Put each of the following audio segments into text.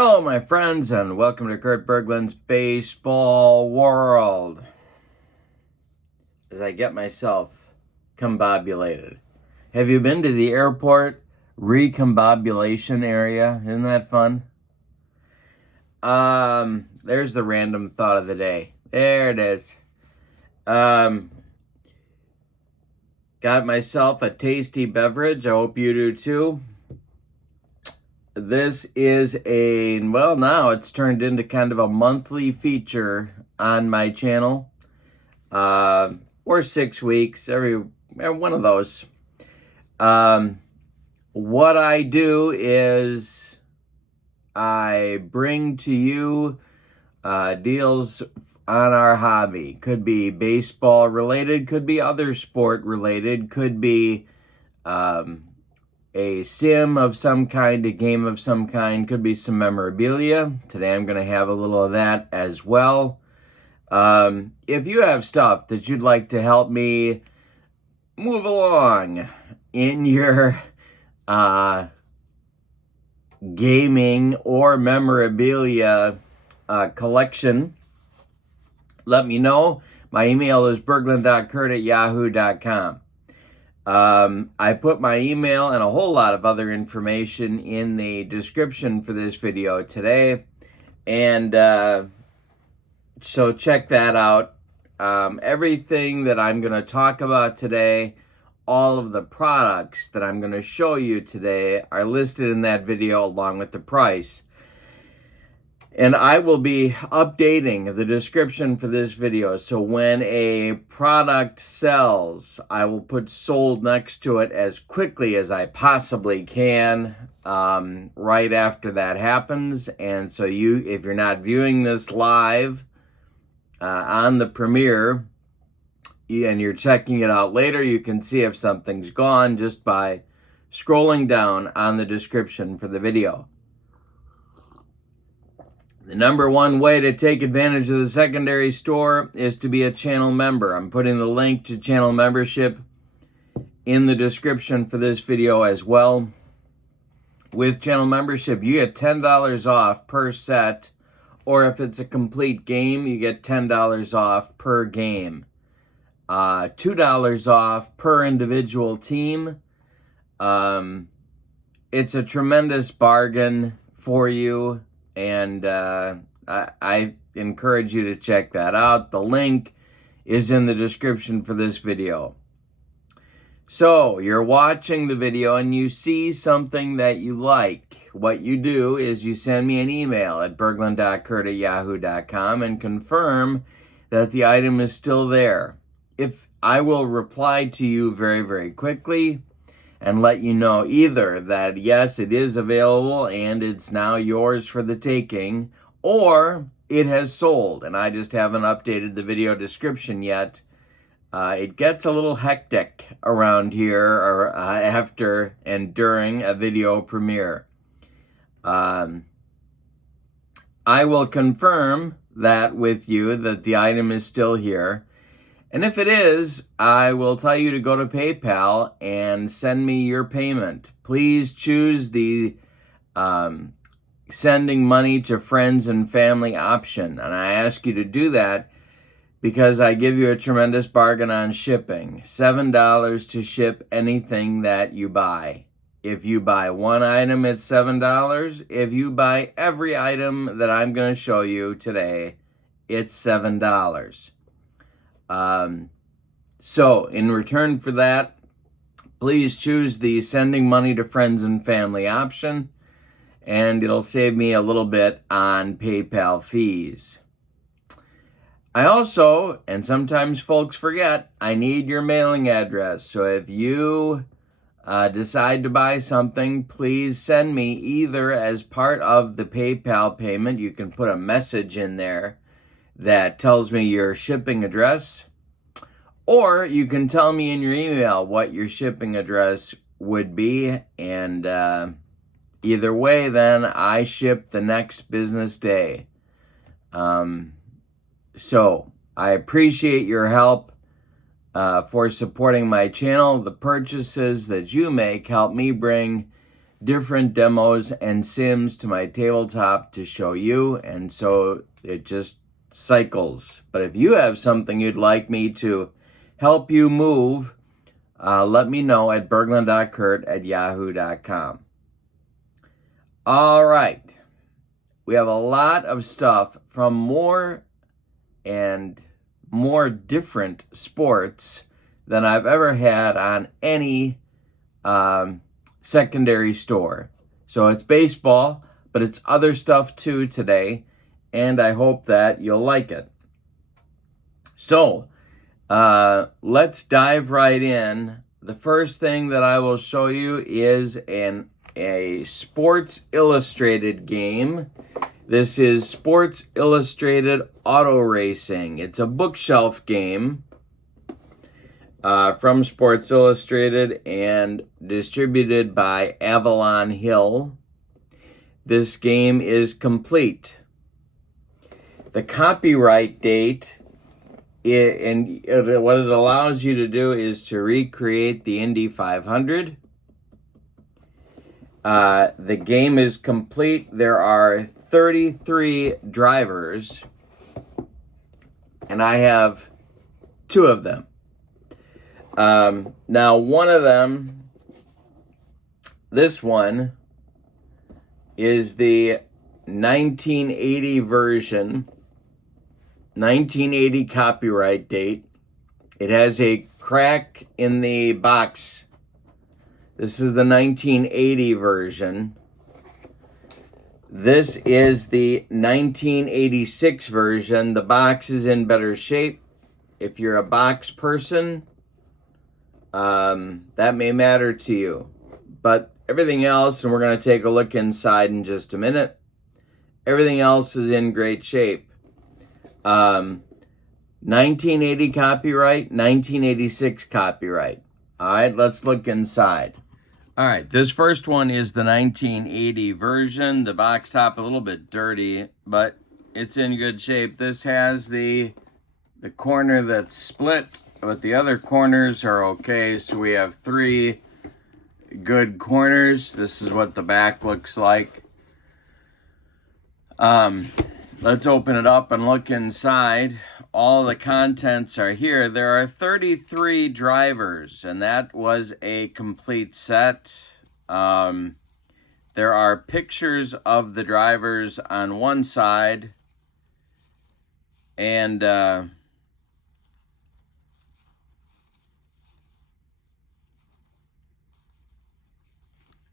Hello, my friends, and welcome to Kurt Berglund's Baseball World. As I get myself combobulated. Have you been to the airport recombobulation area? Isn't that fun? There's the random thought of the day. There it is. Got myself a tasty beverage. I hope you do too. This is now it's turned into kind of a monthly feature on my channel. Or 6 weeks, every one of those. What I do is I bring to you deals on our hobby. Could be baseball related, could be other sport related, could be a sim of some kind, a game of some kind, could be some memorabilia. Today I'm going to have a little of that as well. If you have stuff that you'd like to help me move along in your gaming or memorabilia collection, let me know. My email is berglund.kurt@yahoo.com. I put my email and a whole lot of other information in the description for this video today. And so check that out. Everything that I'm going to talk about today, all of the products that I'm going to show you today are listed in that video along with the price. And I will be updating the description for this video. So when a product sells, I will put sold next to it as quickly as I possibly can right after that happens. And so if you're not viewing this live on the premiere and you're checking it out later, you can see if something's gone just by scrolling down on the description for the video. The number one way to take advantage of the secondary store is to be a channel member. I'm putting the link to channel membership in the description for this video as well. With channel membership, you get $10 off per set, or if it's a complete game, you get $10 off per game. $2 off per individual team. It's a tremendous bargain for you. And I encourage you to check that out. The link is in the description for this video. So you're watching the video and you see something that you like. What you do is you send me an email at berglund.kurt@yahoo.com and confirm that the item is still there. If I will reply to you very, very quickly and let you know either that yes, it is available and it's now yours for the taking, or it has sold and I just haven't updated the video description yet. It gets a little hectic around here or after and during a video premiere. I will confirm that with you that the item is still here. And if it is, I will tell you to go to PayPal and send me your payment. Please choose the sending money to friends and family option. And I ask you to do that because I give you a tremendous bargain on shipping. $7 to ship anything that you buy. If you buy one item, it's $7. If you buy every item that I'm going to show you today, it's $7. So in return for that, please choose the sending money to friends and family option, and it'll save me a little bit on PayPal fees. I also, and sometimes folks forget, I need your mailing address. So if you decide to buy something, please send me either as part of the PayPal payment. You can put a message in there that tells me your shipping address, or you can tell me in your email what your shipping address would be, and either way, then I ship the next business day. So I appreciate your help for supporting my channel. The purchases that you make help me bring different demos and sims to my tabletop to show you, and so it just cycles. But if you have something you'd like me to help you move, let me know at berglund.kurt@yahoo.com. All right. We have a lot of stuff from more and more different sports than I've ever had on any secondary store. So it's baseball, but it's other stuff too today, and I hope that you'll like it. So let's dive right in. The first thing that I will show you is a Sports Illustrated game. This is Sports Illustrated Auto Racing. It's a bookshelf game from Sports Illustrated and distributed by Avalon Hill. This game is complete. The copyright date, and what it allows you to do is to recreate the Indy 500. The game is complete. There are 33 drivers, and I have 2 of them. Now, one of them, this one, is the 1980 version, 1980 copyright date. It has a crack in the box. This is the 1980 version. This is the 1986 version. The box is in better shape. If you're a box person, that may matter to you. But everything else, and we're going to take a look inside in just a minute, everything else is in great shape. 1980 copyright, 1986 copyright. All right, let's look inside. All right, this first one is the 1980 version. The box top a little bit dirty, but it's in good shape. This has the corner that's split, but the other corners are okay. So we have 3 good corners. This is what the back looks like. Let's open it up and look inside. All the contents are here. There are 33 drivers, and that was a complete set. There are pictures of the drivers on one side, and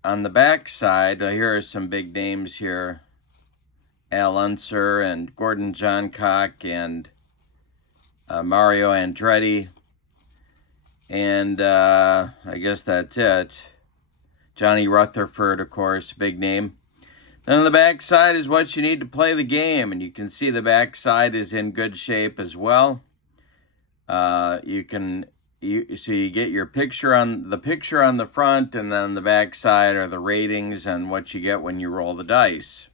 on the back side, here are some big names here. Al Unser and Gordon Johncock and Mario Andretti. And I guess that's it. Johnny Rutherford, of course, big name. Then on the back side is what you need to play the game. And you can see the back side is in good shape as well. So you get your picture on the front, and then the back side are the ratings and what you get when you roll the dice.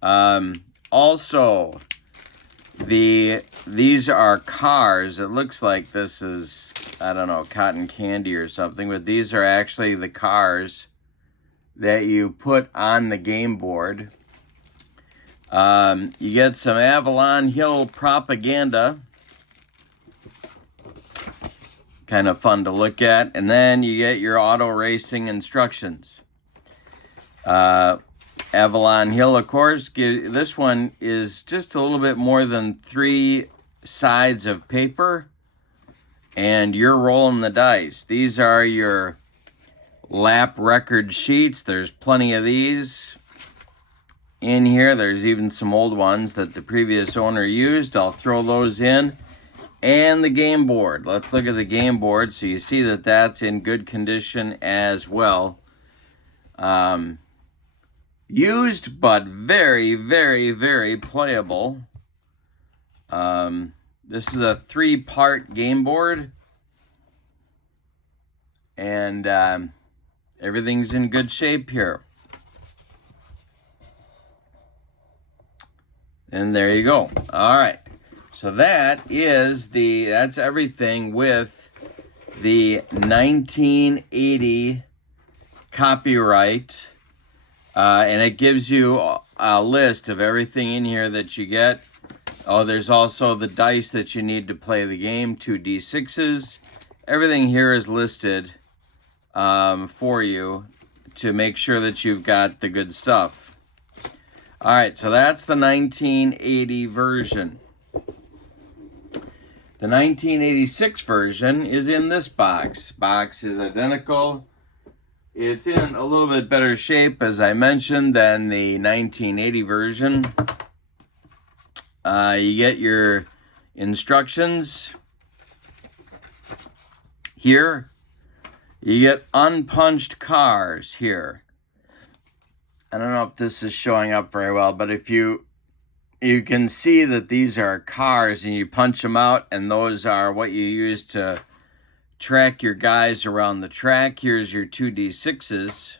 Also, these are cars. It looks like this is, I don't know, cotton candy or something, but these are actually the cars that you put on the game board. You get some Avalon Hill propaganda. Kind of fun to look at. And then you get your auto racing instructions. Avalon Hill, of course, this one is just a little bit more than 3 sides of paper, and you're rolling the dice. These are your lap record sheets. There's plenty of these in here. There's even some old ones that the previous owner used. I'll throw those in. And the game board. Let's look at the game board so you see that that's in good condition as well. Used, but very, very, very playable. This is a 3-part game board. And everything's in good shape here. And there you go. All right. So that's everything with the 1980 copyright, and it gives you a list of everything in here that you get. Oh, there's also the dice that you need to play the game, 2d6s. Everything here is listed for you to make sure that you've got the good stuff. All right, so that's the 1980 version. The 1986 version is in this box. Box is identical. It's in a little bit better shape, as I mentioned, than the 1980 version. You get your instructions here. You get unpunched cars here. I don't know if this is showing up very well, but if you can see that these are cars and you punch them out, and those are what you use to track your guys around the track. Here's your 2d6s.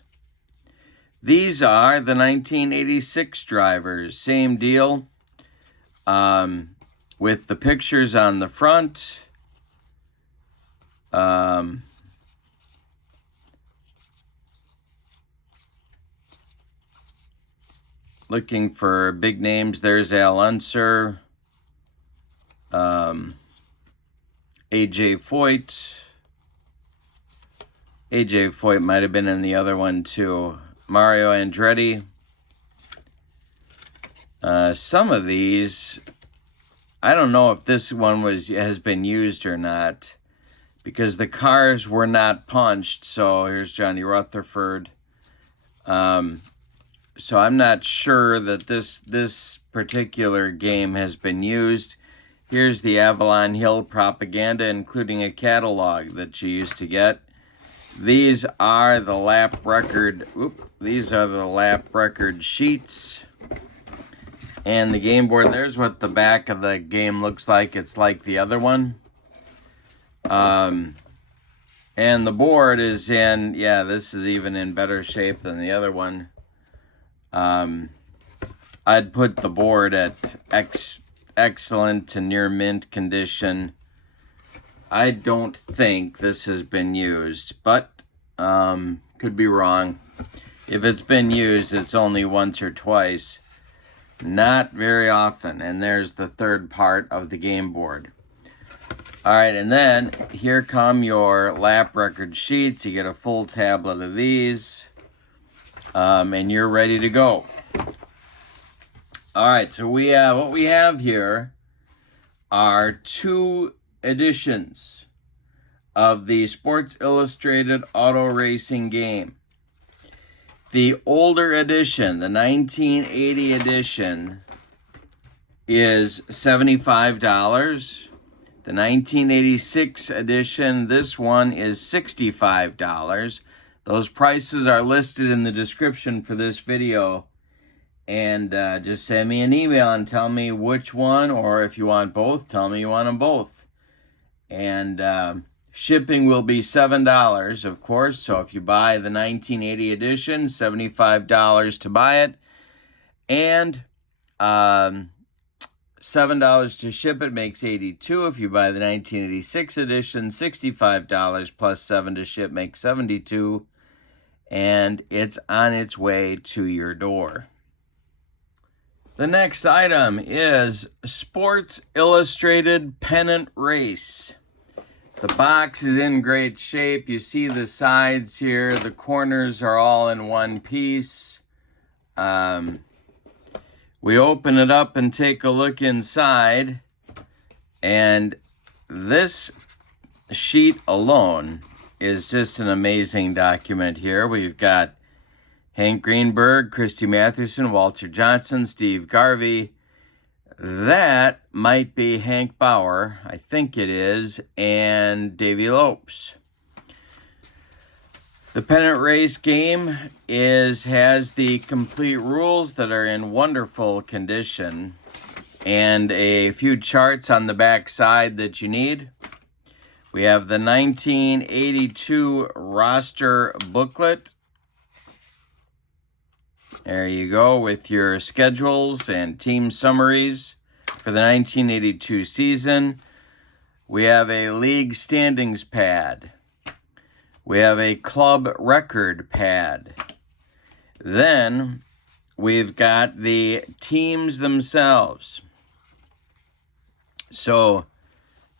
These are the 1986 drivers. Same deal. With the pictures on the front. Looking for big names. There's Al Unser. A.J. Foyt. A.J. Foyt might have been in the other one too. Mario Andretti. Some of these, I don't know if this one has been used or not, because the cars were not punched. So here's Johnny Rutherford. So I'm not sure that this particular game has been used. Here's the Avalon Hill propaganda, including a catalog that you used to get. These are the lap record. These are the lap record sheets. And the game board, there's what the back of the game looks like. It's like the other one. And the board is in, yeah, this is even in better shape than the other one. I'd put the board at excellent to near mint condition. I don't think this has been used, but could be wrong. If it's been used, it's only once or twice. Not very often. And there's the third part of the game board. All right, and then here come your lap record sheets. You get a full tablet of these, and you're ready to go. All right, so what we have here are 2 editions of the Sports Illustrated Auto Racing game. The older edition, the 1980 edition, is $75. The 1986 edition, this one is $65. Those prices are listed in the description for this video. And just send me an email and tell me which one, or if you want both, tell me you want them both. And shipping will be $7, of course. So if you buy the 1980 edition, $75 to buy it. And $7 to ship it makes $82. If you buy the 1986 edition, $65 plus $7 to ship makes $72. And it's on its way to your door. The next item is Sports Illustrated Pennant Race. The box is in great shape. You see the sides here. The corners are all in one piece. We open it up and take a look inside. And this sheet alone is just an amazing document here. We've got Hank Greenberg, Christy Mathewson, Walter Johnson, Steve Garvey. That might be Hank Bauer, I think it is, and Davy Lopes. The Pennant Race game has the complete rules that are in wonderful condition and a few charts on the back side that you need. We have the 1982 roster booklet. There you go, with your schedules and team summaries for the 1982 season. We have a league standings pad. We have a club record pad. Then we've got the teams themselves. So,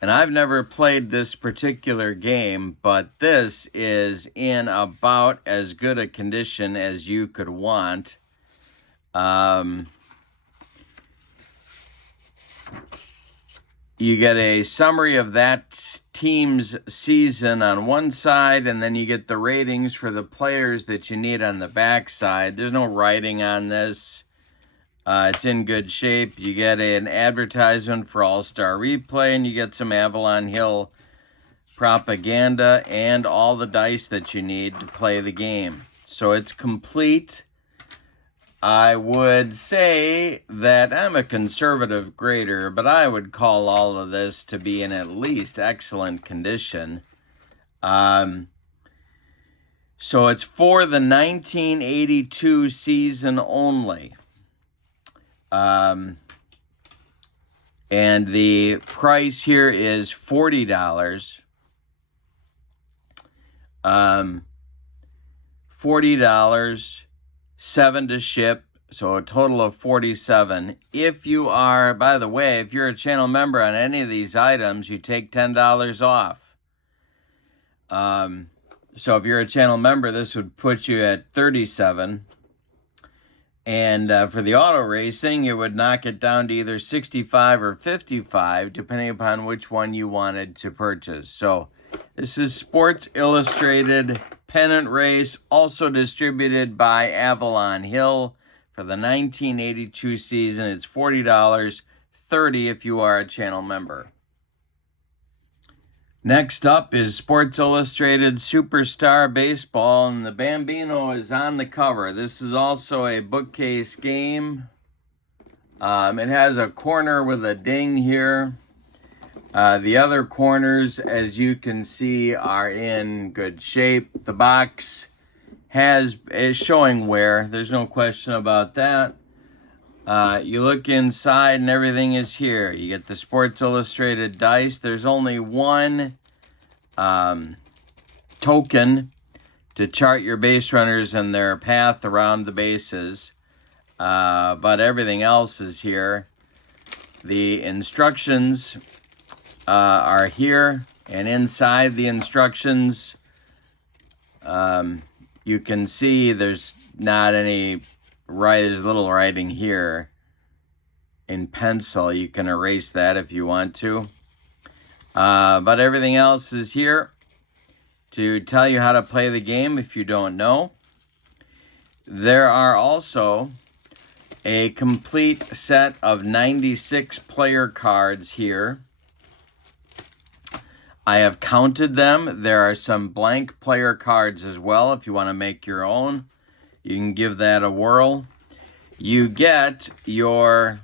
and I've never played this particular game, but this is in about as good a condition as you could want. You get a summary of that team's season on one side, and then you get the ratings for the players that you need on the back side. There's no writing on this. It's in good shape. You get an advertisement for All-Star Replay, and you get some Avalon Hill propaganda and all the dice that you need to play the game. So it's complete. I would say that I'm a conservative grader, but I would call all of this to be in at least excellent condition. So it's for the 1982 season only. And the price here is $40. $40, 7 to ship, so a total of $47. If you are, by the way, if you're a channel member on any of these items, you take $10 off. So if you're a channel member, this would put you at $37. And for the auto racing, it would knock it down to either $65 or $55, depending upon which one you wanted to purchase. So this is Sports Illustrated Pennant Race, also distributed by Avalon Hill for the 1982 season. It's $40, $30 if you are a channel member. Next up is Sports Illustrated Superstar Baseball, and the Bambino is on the cover. This is also a bookcase game. It has a corner with a ding here. The other corners, as you can see, are in good shape. The box is showing wear. There's no question about that. You look inside and everything is here. You get the Sports Illustrated dice. There's only one token to chart your base runners and their path around the bases. But everything else is here. The instructions are here, and inside the instructions, you can see there's not any there's little writing here in pencil. You can erase that if you want to. But everything else is here to tell you how to play the game if you don't know. There are also a complete set of 96 player cards here. I have counted them. There are some blank player cards as well if you want to make your own. You can give that a whirl. You get your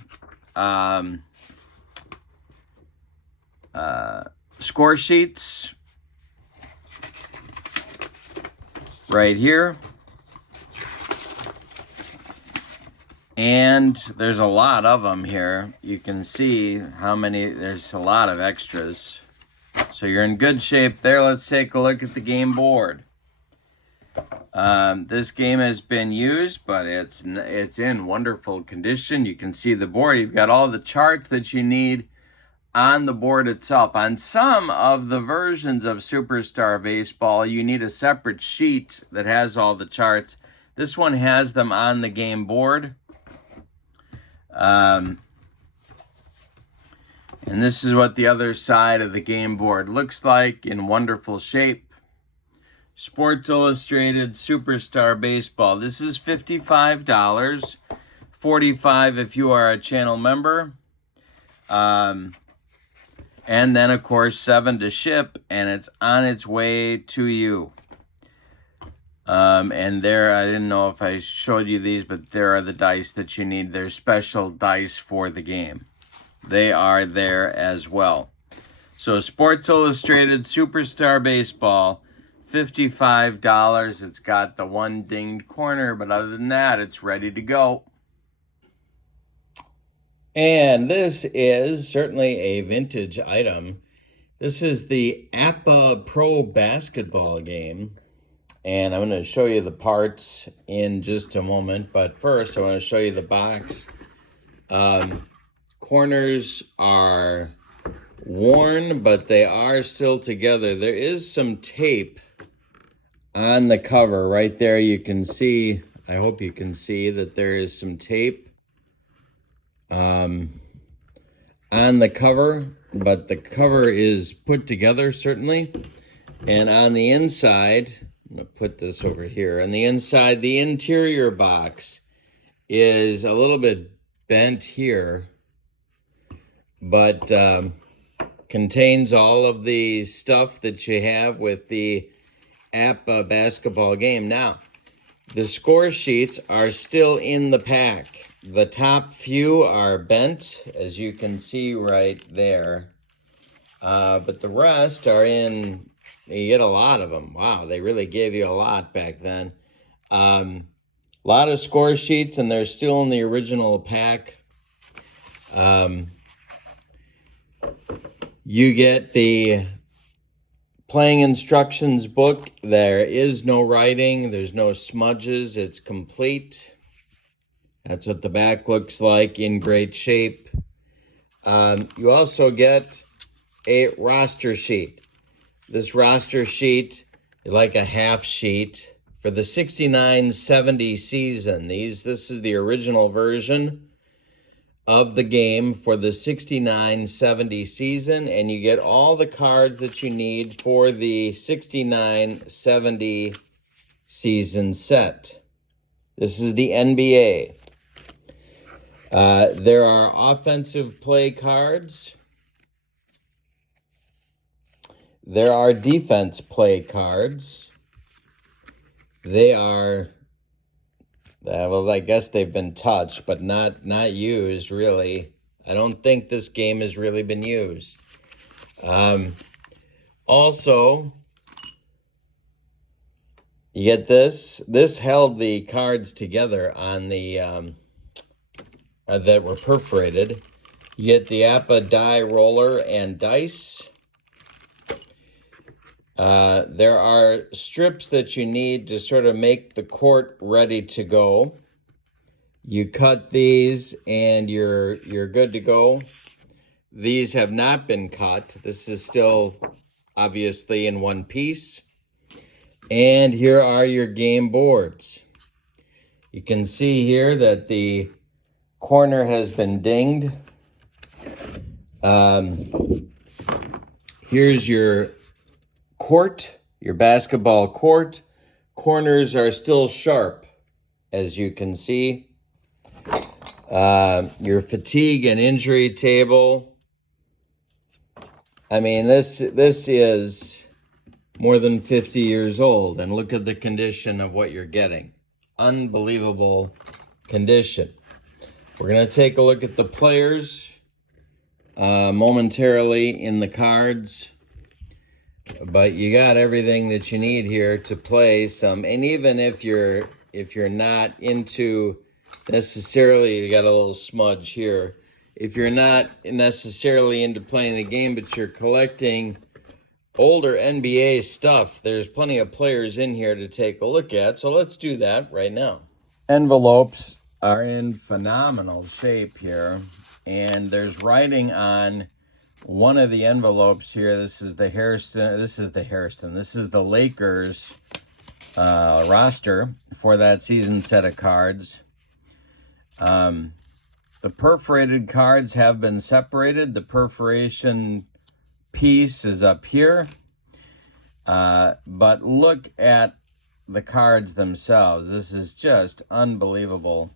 score sheets right here. And there's a lot of them here. You can see how many, there's a lot of extras. So you're in good shape there. Let's take a look at the game board. This game has been used, but it's in wonderful condition. You can see the board. You've got all the charts that you need on the board itself. On some of the versions of Superstar Baseball, you need a separate sheet that has all the charts. This one has them on the game board. And this is what the other side of the game board looks like, in wonderful shape. Sports Illustrated Superstar Baseball. This is $55, $45 if you are a channel member. And then, of course, $7 to ship, and it's on its way to you. And there, I didn't know if I showed you these, but there are the dice that you need. They're special dice for the game. They are there as well. So Sports Illustrated Superstar Baseball, $55. It's got the one dinged corner, but other than that, it's ready to go. And this is certainly a vintage item. This is the APBA Pro Basketball game, and I'm going to show you the parts in just a moment, but first I want to show you the box. Corners are worn, but they are still together. There is some tape on the cover right there. You can see, I hope you can see that there is some tape on the cover, but the cover is put together certainly. And on the inside, I'm going to put this over here. On the inside, the interior box is a little bit bent here, but contains all of the stuff that you have with the APBA basketball game. Now, the score sheets are still in the pack. The top few are bent, as you can see right there. But the rest are in, you get a lot of them. Wow, they really gave you a lot back then. A lot of score sheets, and they're still in the original pack. You get the playing instructions book. There is no writing. There's no smudges. It's complete. That's what the back looks like, in great shape. You also get a roster sheet. This roster sheet is like a half sheet for the 69-70 season. This is the original version of the game for the 69-70 season, and you get all the cards that you need for the 69-70 season set. This is the NBA. There are offensive play cards. There are defense play cards. They are, well, I guess they've been touched, but not used, really. I don't think this game has really been used. Also, you get this. This held the cards together on the that were perforated. You get the APBA die roller and dice. There are strips that you need to sort of make the court ready to go. You cut these and you're good to go. These have not been cut. This is still obviously in one piece. And here are your game boards. You can see here that the corner has been dinged. Here's your court, your basketball court. Corners are still sharp, as you can see. Your fatigue and injury table. I mean, this is more than 50 years old, and look at the condition of what you're getting. Unbelievable condition. We're going to take a look at the players momentarily in the cards. But you got everything that you need here to play some. And even if you're not into necessarily, you got a little smudge here. If you're not necessarily into playing the game, but you're collecting older NBA stuff, there's plenty of players in here to take a look at. So let's do that right now. Envelopes are in phenomenal shape here, and there's writing on one of the envelopes here. This is the Lakers roster for that season set of cards. The perforated cards have been separated. The perforation piece is up here. But look at the cards themselves. This is just unbelievable.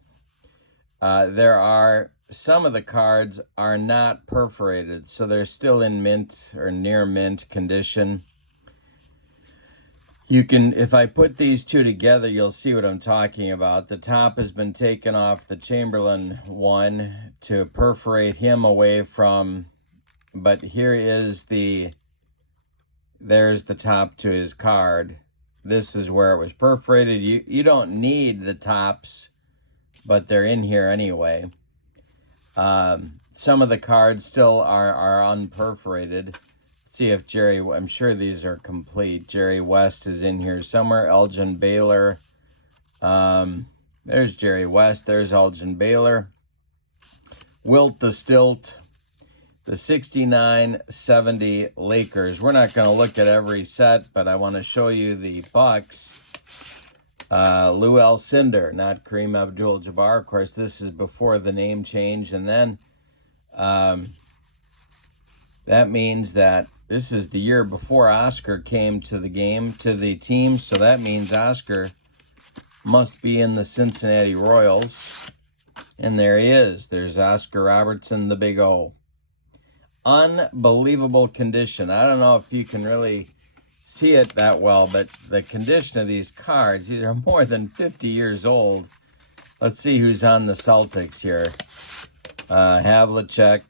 Some of the cards are not perforated, so they're still in mint or near mint condition. You can, if I put these two together, you'll see what I'm talking about. The top has been taken off the Chamberlain one to perforate him away from, but here is there's the top to his card. This is where it was perforated. You don't need the tops, but they're in here anyway. Some of the cards still are unperforated. see if Jerry, I'm sure these are complete. Jerry West is in here somewhere. Elgin Baylor. There's Jerry West. There's Elgin Baylor. Wilt the Stilt. The 69-70 Lakers. We're not going to look at every set, but I want to show you the Bucks. Lou Alcindor, not Kareem Abdul-Jabbar. Of course, this is before the name change. And then that means that this is the year before Oscar came to the game, to the team. So that means Oscar must be in the Cincinnati Royals. And there he is. There's Oscar Robertson, the big O. Unbelievable condition. I don't know if you can really see it that well, but the condition of these cards, these are more than 50 years old. Let's see who's on the Celtics here. Havlicek,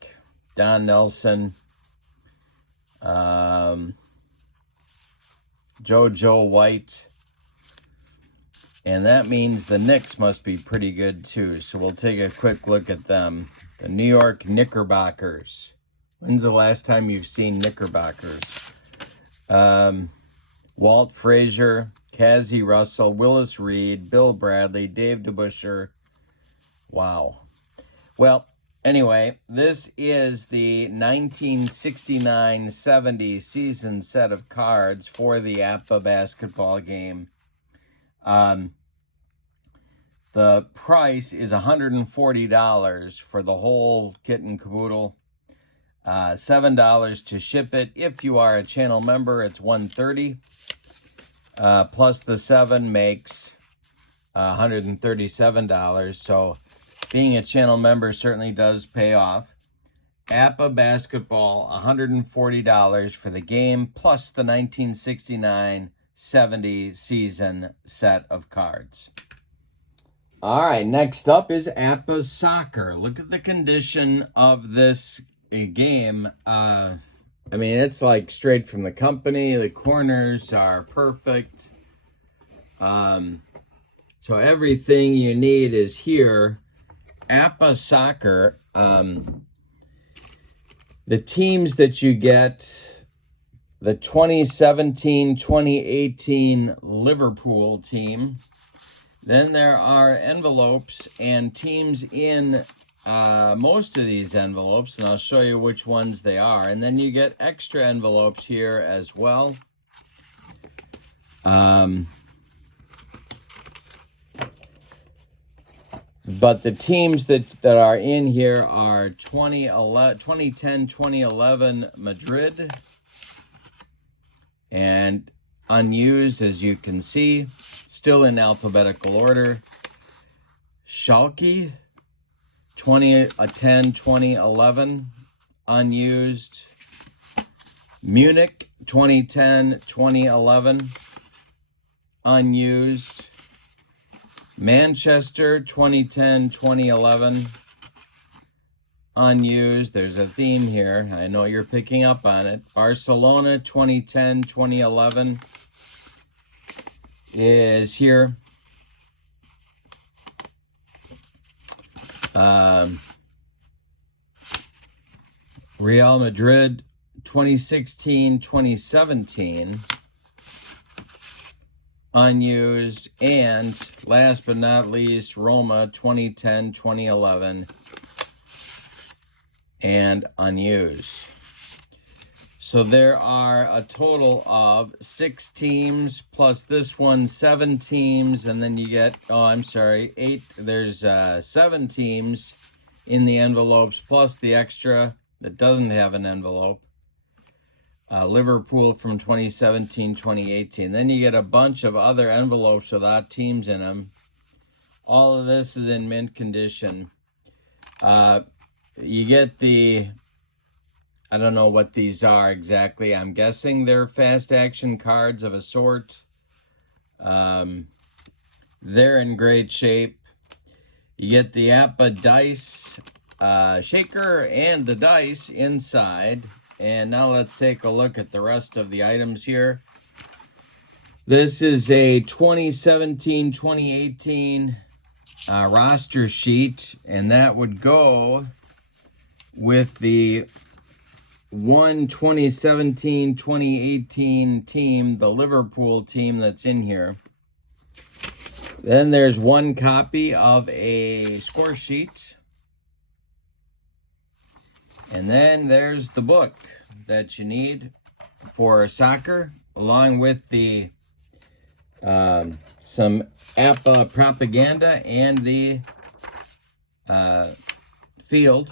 Don Nelson, JoJo White. And that means the Knicks must be pretty good too. So we'll take a quick look at them. The New York Knickerbockers. When's the last time you've seen Knickerbockers? Walt Frazier, Cazzie Russell, Willis Reed, Bill Bradley, Dave DeBusschere. Wow. Well, anyway, this is the 1969-70 season set of cards for the APBA basketball game. The price is $140 for the whole kit and caboodle. $7 to ship it. If you are a channel member, it's $130. Plus the 7 makes $137. So being a channel member certainly does pay off. APBA Basketball, $140 for the game, plus the 1969-70 season set of cards. All right, next up is APBA Soccer. Look at the condition of this game. I mean, it's like straight from the company. The corners are perfect. So everything you need is here. APBA Soccer. The teams that you get, the 2017-2018 Liverpool team. Then there are envelopes and teams in most of these envelopes, and I'll show you which ones they are. And then you get extra envelopes here as well. But the teams that are in here are 2010-2011 Madrid. And unused, as you can see, still in alphabetical order. Schalke, 2010-2011, unused. Munich, 2010-2011, unused. Manchester, 2010-2011, unused. There's a theme here. I know you're picking up on it. Barcelona, 2010-2011 is here. Real Madrid, 2016-2017, unused. And last but not least, Roma, 2010-2011, and unused. So there are a total of 6 teams, plus this one, 7 teams, and then you get, 8. There's 7 teams in the envelopes, plus the extra that doesn't have an envelope. Liverpool from 2017-2018. Then you get a bunch of other envelopes without teams in them. All of this is in mint condition. You get the, I don't know what these are exactly. I'm guessing they're fast action cards of a sort. They're in great shape. You get the APBA dice shaker and the dice inside. And now let's take a look at the rest of the items here. This is a 2017-2018 roster sheet, and that would go with the one 2017-2018 team, the Liverpool team that's in here. Then there's one copy of a score sheet. And then there's the book that you need for soccer, along with the some APBA propaganda and the field.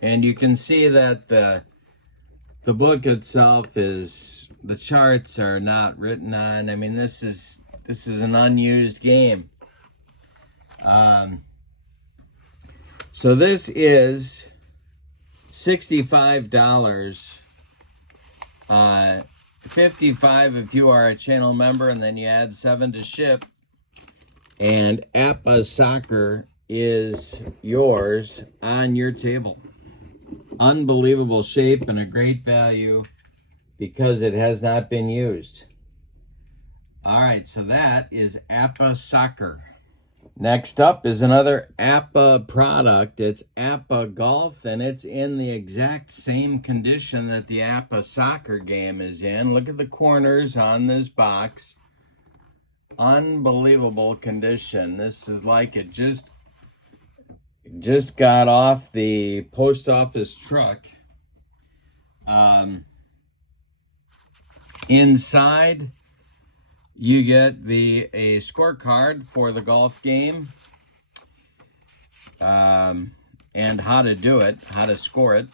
And you can see that the book itself is, the charts are not written on. I mean, this is an unused game. So this is $65, $55 if you are a channel member, and then you add $7 to ship. And APBA Soccer is yours on your table. Unbelievable shape and a great value because it has not been used. All right, so that is APBA Soccer. Next up is another APBA product. It's APBA Golf, and it's in the exact same condition that the APBA Soccer game is in. Look at the corners on this box. Unbelievable condition. This is like it just got off the post office truck. Inside, you get a scorecard for the golf game, and how to do it, how to score it.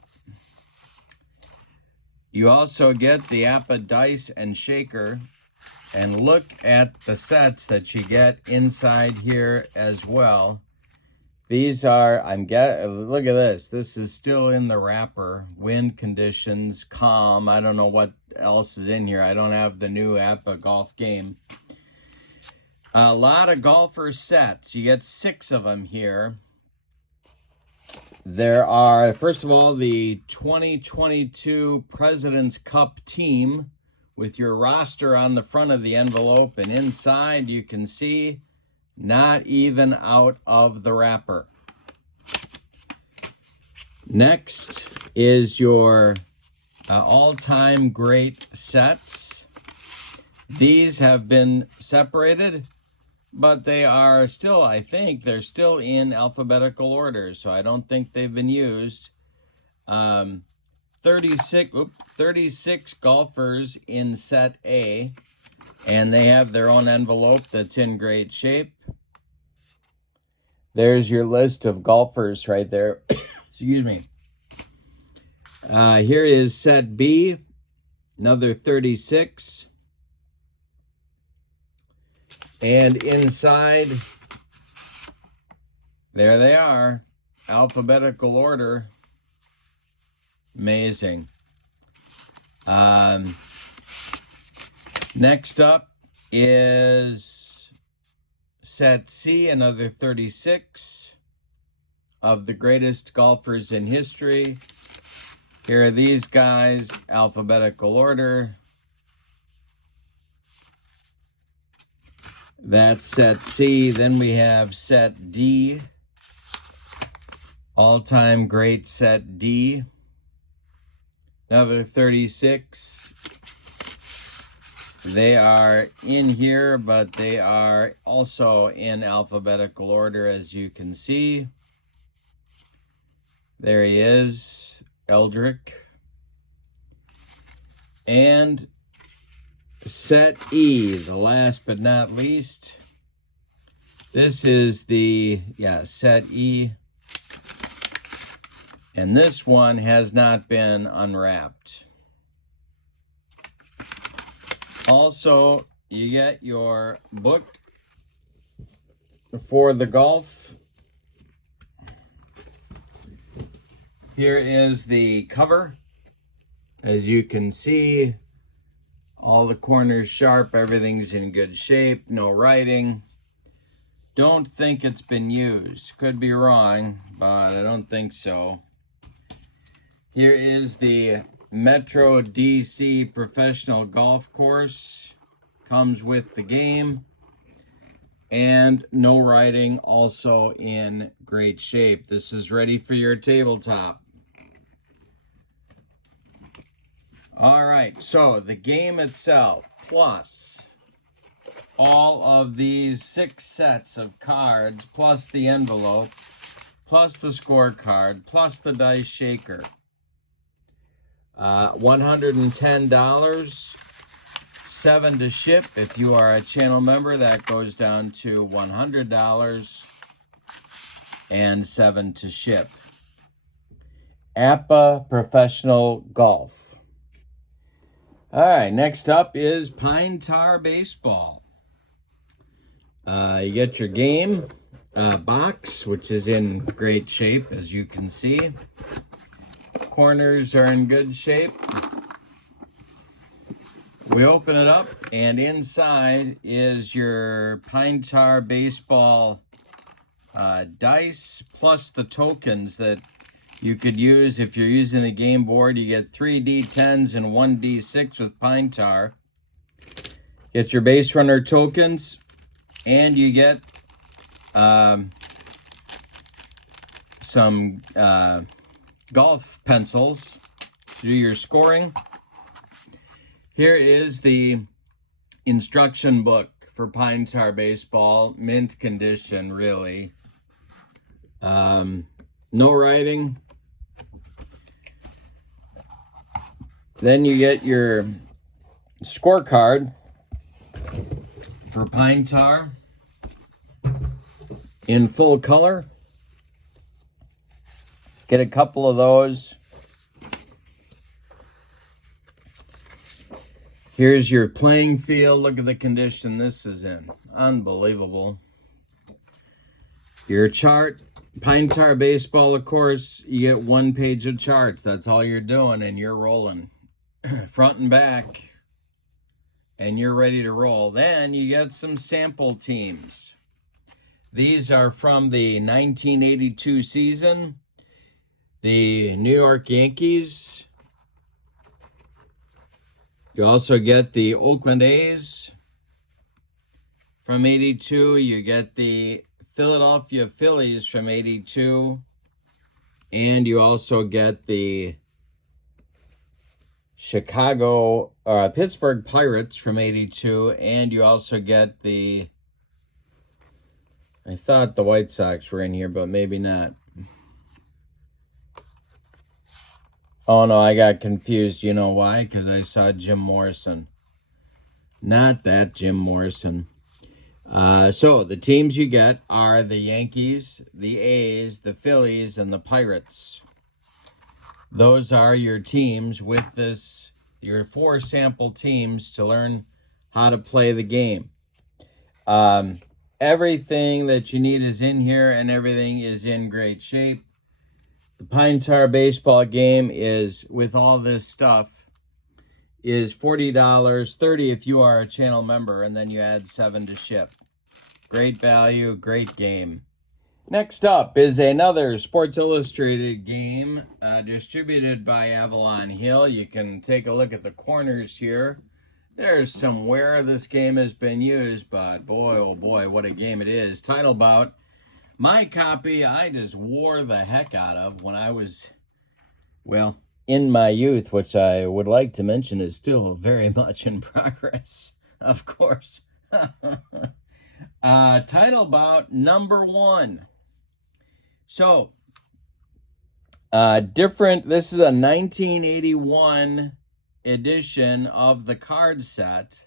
You also get the APBA dice and shaker, and look at the sets that you get inside here as well. These are, look at this. This is still in the wrapper. Wind conditions, calm. I don't know what else is in here. I don't have the new APBA golf game. A lot of golfer sets. You get 6 of them here. There are, first of all, the 2022 President's Cup team with your roster on the front of the envelope. And inside you can see not even out of the wrapper. Next is your all-time great sets. These have been separated, but they are still, I think, they're still in alphabetical order, so I don't think they've been used. 36 golfers in set A, and they have their own envelope that's in great shape. There's your list of golfers right there. Excuse me. Here is set B, another 36. And inside, there they are, alphabetical order. Amazing. Next up is set C, another 36 of the greatest golfers in history. Here are these guys, alphabetical order. That's set C. Then we have set D, all-time great set D. Another 36. They are in here, but they are also in alphabetical order, as you can see. There he is, Eldrick. And set E, the last but not least. This is the, set E. And this one has not been unwrapped. Also, you get your book for the golf. Here is the cover. As you can see, all the corners sharp, everything's in good shape, no writing. Don't think it's been used. Could be wrong, but I don't think so. Here is the Metro DC Professional Golf Course. Comes with the game. And no writing, also in great shape. This is ready for your tabletop. All right, so the game itself, plus all of these 6 sets of cards, plus the envelope, plus the scorecard, plus the dice shaker. $110, $7 to ship. If you are a channel member, that goes down to $100 and $7 to ship. APBA Professional Golf. All right, next up is Pine Tar Baseball. You get your game box, which is in great shape, as you can see. Corners are in good shape. We open it up, and inside is your Pine Tar Baseball dice, plus the tokens that you could use if you're using the game board. You get 3 D10s and 1 D6 with Pine Tar. Get your base runner tokens, and you get some golf pencils to do your scoring. Here is the instruction book for Pine Tar Baseball, mint condition, really. No writing. Then you get your scorecard for Pine Tar in full color. Get a couple of those. Here's your playing field. Look at the condition this is in. Unbelievable. Your chart. Pine Tar Baseball, of course, you get 1 page of charts. That's all you're doing, and you're rolling. Front and back. And you're ready to roll. Then you get some sample teams. These are from the 1982 season. The New York Yankees. You also get the Oakland A's from 82. You get the Philadelphia Phillies from 82. And you also get the Pittsburgh Pirates from 82. And you also get the, I thought the White Sox were in here, but maybe not. Oh, no, I got confused. You know why? Because I saw Jim Morrison. Not that Jim Morrison. So the teams you get are the Yankees, the A's, the Phillies, and the Pirates. Those are your teams with this, your 4 sample teams to learn how to play the game. Everything that you need is in here, and everything is in great shape. The Pine Tar Baseball game is, with all this stuff, is $40, $30 if you are a channel member, and then you add $7 to ship. Great value, great game. Next up is another Sports Illustrated game distributed by Avalon Hill. You can take a look at the corners here. There's some where this game has been used, but boy, oh boy, what a game it is. Title Bout. My copy, I just wore the heck out of when I was, well, in my youth, which I would like to mention is still very much in progress, of course. Title Bout number 1. So, this is a 1981 edition of the card set.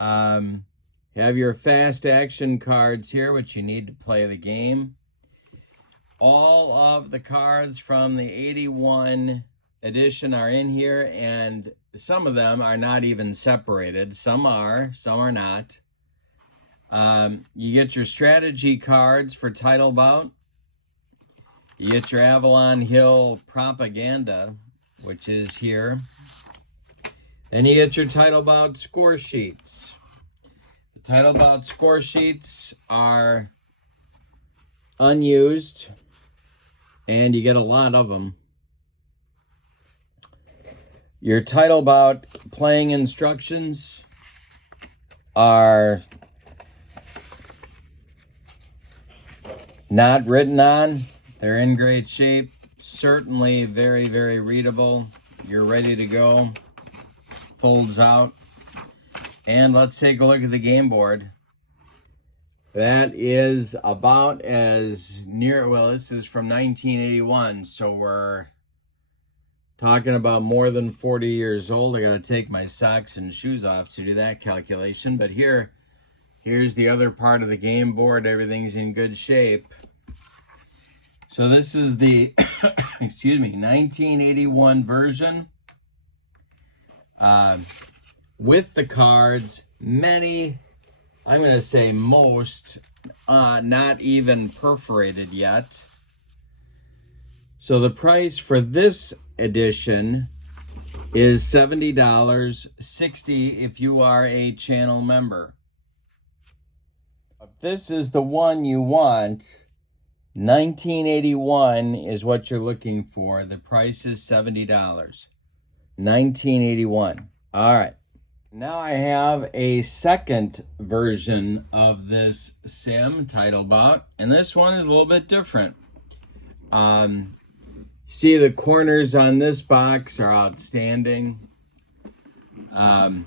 You have your fast action cards here, which you need to play the game. All of the cards from the 81 edition are in here, and some of them are not even separated. Some are not. You get your strategy cards for Title Bout. You get your Avalon Hill propaganda, which is here. And you get your Title Bout score sheets. The Title Bout score sheets are unused, and you get a lot of them. Your Title Bout playing instructions are not written on. They're in great shape. Certainly very, very readable. you're ready to go. Folds out. And let's take a look at the game board. That is about as near, well, this is from 1981, so we're talking about more than 40 years old. I got to take my socks and shoes off to do that calculation. But here's the other part of the game board. Everything's in good shape. So this is the, excuse me, 1981 version. With the cards, many, I'm going to say most, not even perforated yet. So the price for this edition is $70, $60 if you are a channel member. If this is the one you want, 1981 is what you're looking for. The price is $70. 1981. All right. Now I have a second version of this sim title Bout, and this one is a little bit different. See, the corners on this box are outstanding. You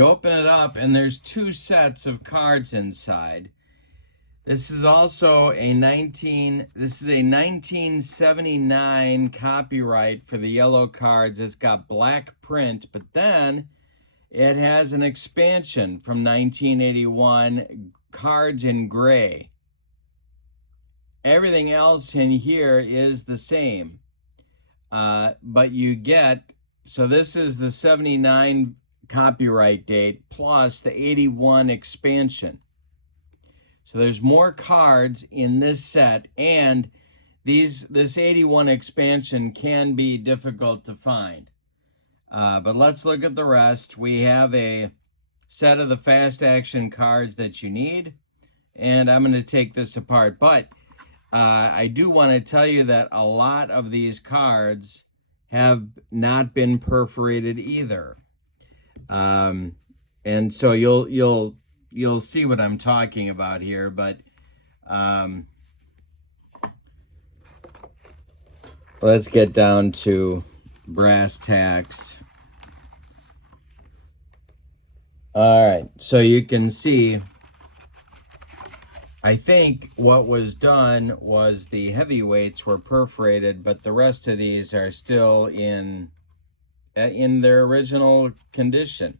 open it up and there's two sets of cards inside. This is also a 1979 copyright for the yellow cards. It's got black print, but then it has an expansion from 1981, cards in gray. Everything else in here is the same. But you get, so this is the 79 copyright date plus the 81 expansion. So there's more cards in this set, and this 81 expansion can be difficult to find. But let's look at the rest. We have a set of the fast action cards that you need, and I'm going to take this apart. But I do want to tell you that a lot of these cards have not been perforated either. And so you'll see what I'm talking about here, but let's get down to brass tacks. All right, so you can see, I think what was done was the heavyweights were perforated, but the rest of these are still in their original condition.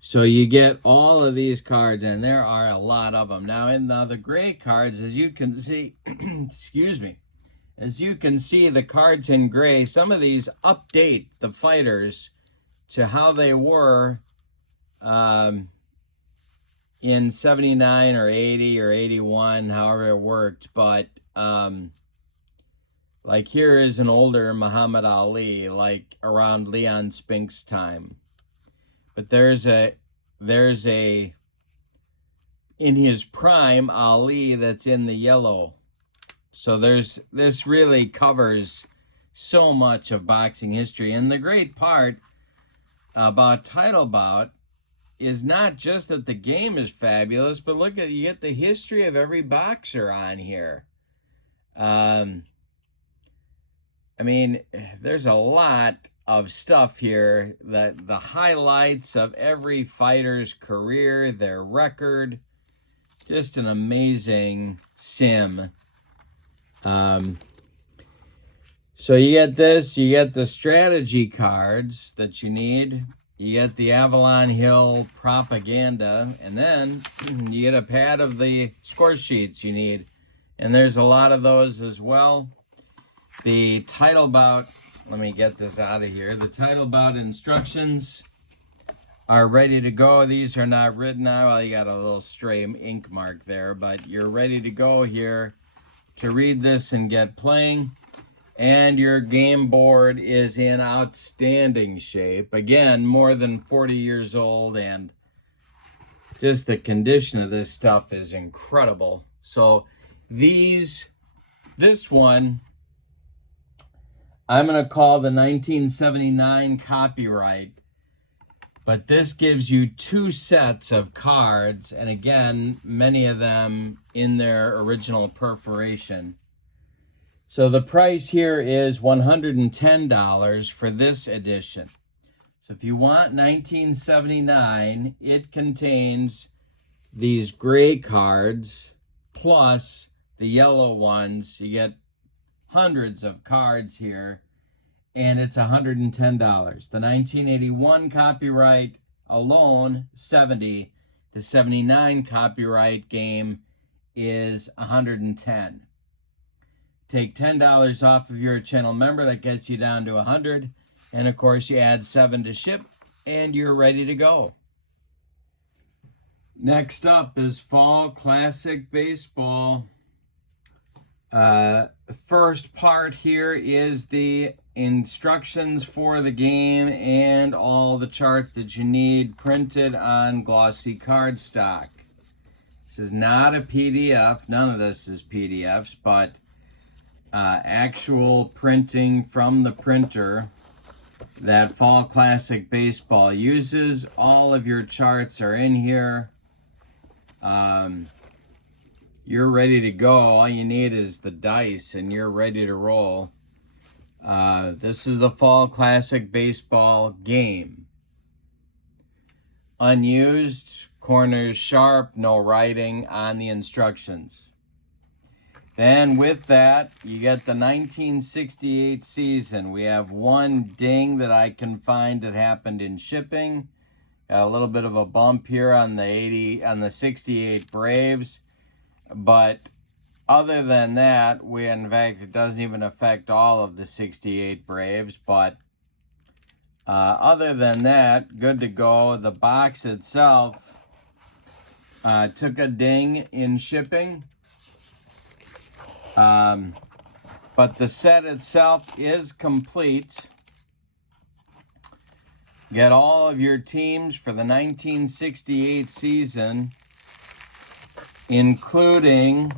So you get all of these cards, and there are a lot of them. Now, in the gray cards, as you can see, excuse me, as you can see, the cards in gray, some of these update the fighters to how they were in 79 or 80 or 81, however it worked. But like here is an older Muhammad Ali, like around Leon Spink's time. But there's a in his prime Ali that's in the yellow. So this really covers so much of boxing history. And the great part about Title Bout is not just that the game is fabulous, but look at, you get the history of every boxer on here. I mean, there's a lot of stuff here, that the highlights of every fighter's career, their record, just an amazing sim. So you get this, you get the strategy cards that you need, you get the Avalon Hill propaganda, and then you get a pad of the score sheets you need. And there's a lot of those as well. The Title Bout, let me get this out of here. The Title Bout instructions are ready to go. These are not written out. Well, you got a little stray ink mark there, but you're ready to go here to read this and get playing. And your game board is in outstanding shape. Again, more than 40 years old, and just the condition of this stuff is incredible. So this one, I'm going to call the 1979 copyright, but this gives you two sets of cards, and again, many of them in their original perforation. So the price here is $110 for this edition. So if you want 1979, it contains these gray cards plus the yellow ones. You get hundreds of cards here, and it's $110. The 1981 copyright alone, $70. The 79 copyright game is $110. Take $10 off if you're a channel member. That gets you down to $100. And of course, you add $7 to ship, and you're ready to go. Next up is Fall Classic Baseball. First part here is the instructions for the game and all the charts that you need printed on glossy cardstock. This is not a PDF. None of this is PDFs, but actual printing from the printer that Fall Classic Baseball uses. All of your charts are in here. You're ready to go. All you need is the dice and you're ready to roll. This is the Fall Classic Baseball game. Unused, corners sharp, no writing on the instructions. Then with that, you get the 1968 season. We have one ding that I can find that happened in shipping. Got a little bit of a bump here on the 68 Braves. But other than that, in fact, it doesn't even affect all of the 68 Braves. But other than that, good to go. The box itself took a ding in shipping. But the set itself is complete. Get all of your teams for the 1968 season, including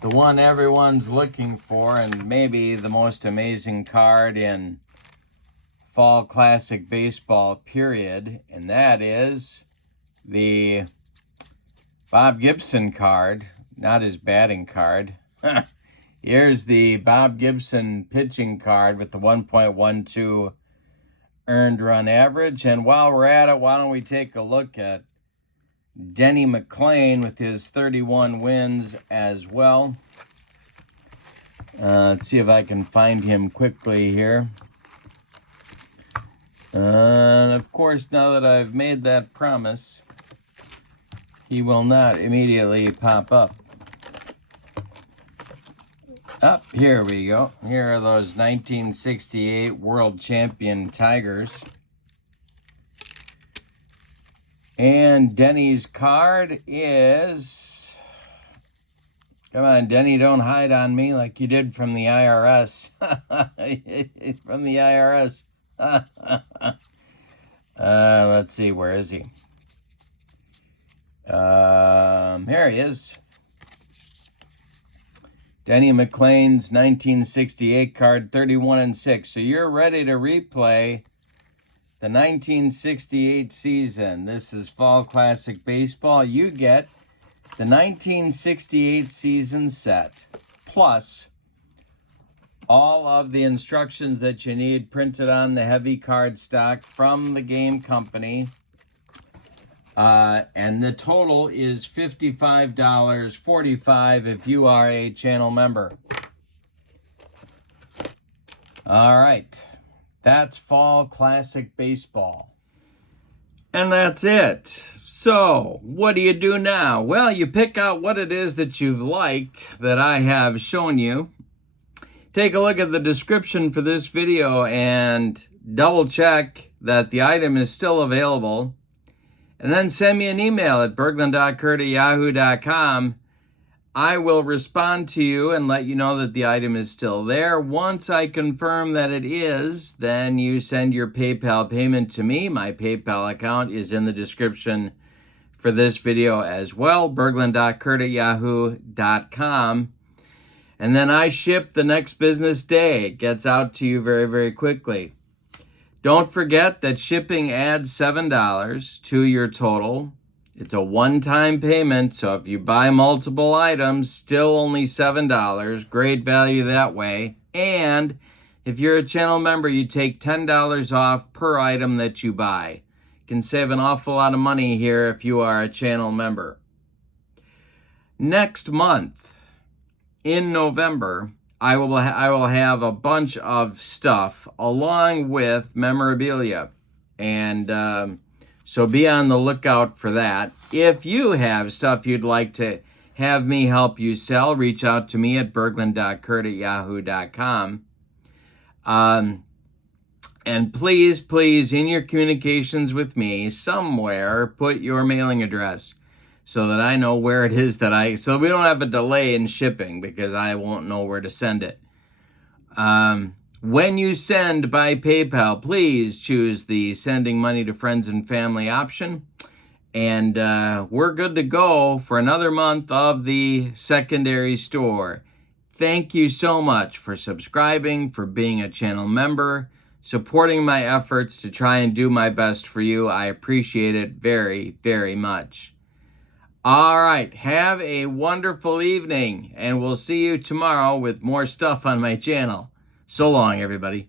the one everyone's looking for and maybe the most amazing card in Fall Classic Baseball, period. And that is the Bob Gibson card. Not his batting card. Here's the Bob Gibson pitching card with the 1.12 earned run average. And while we're at it, why don't we take a look at Denny McLain with his 31 wins as well. Let's see if I can find him quickly here. And of course, now that I've made that promise, he will not immediately pop up. Here we go. Here are those 1968 World Champion Tigers. And Denny's card is... Come on, Denny, don't hide on me like you did from the IRS. From the IRS. Let's see, where is he? Here he is. Denny McLain's 1968 card, 31-6. So you're ready to replay the 1968 season. This is Fall Classic Baseball. You get the 1968 season set, plus all of the instructions that you need printed on the heavy cardstock from the game company. And the total is $55.45 if you are a channel member. All right. That's Fall Classic Baseball. And that's it. So, what do you do now? Well, you pick out what it is that you've liked that I have shown you. Take a look at the description for this video and double check that the item is still available. And then send me an email at berglund.kurt@yahoo.com. I will respond to you and let you know that the item is still there. Once I confirm that it is, then you send your PayPal payment to me. My PayPal account is in the description for this video as well, berglund.kurt@yahoo.com. And then I ship the next business day. It gets out to you very, very quickly. Don't forget that shipping adds $7 to your total. It's a one-time payment, so if you buy multiple items, still only $7. Great value that way. And if you're a channel member, you take $10 off per item that you buy. You can save an awful lot of money here if you are a channel member. Next month, in November, I will have a bunch of stuff along with memorabilia. And so be on the lookout for that. If you have stuff you'd like to have me help you sell, reach out to me at berglund.kurt@yahoo.com. And please, in your communications with me, somewhere, put your mailing address so that I know where it is so we don't have a delay in shipping, because I won't know where to send it. When you send by PayPal, please choose the sending money to friends and family option. And we're good to go for another month of the secondary store. Thank you so much for subscribing, for being a channel member, supporting my efforts to try and do my best for you. I appreciate it very, very much. All right, have a wonderful evening, and we'll see you tomorrow with more stuff on my channel. So long, everybody.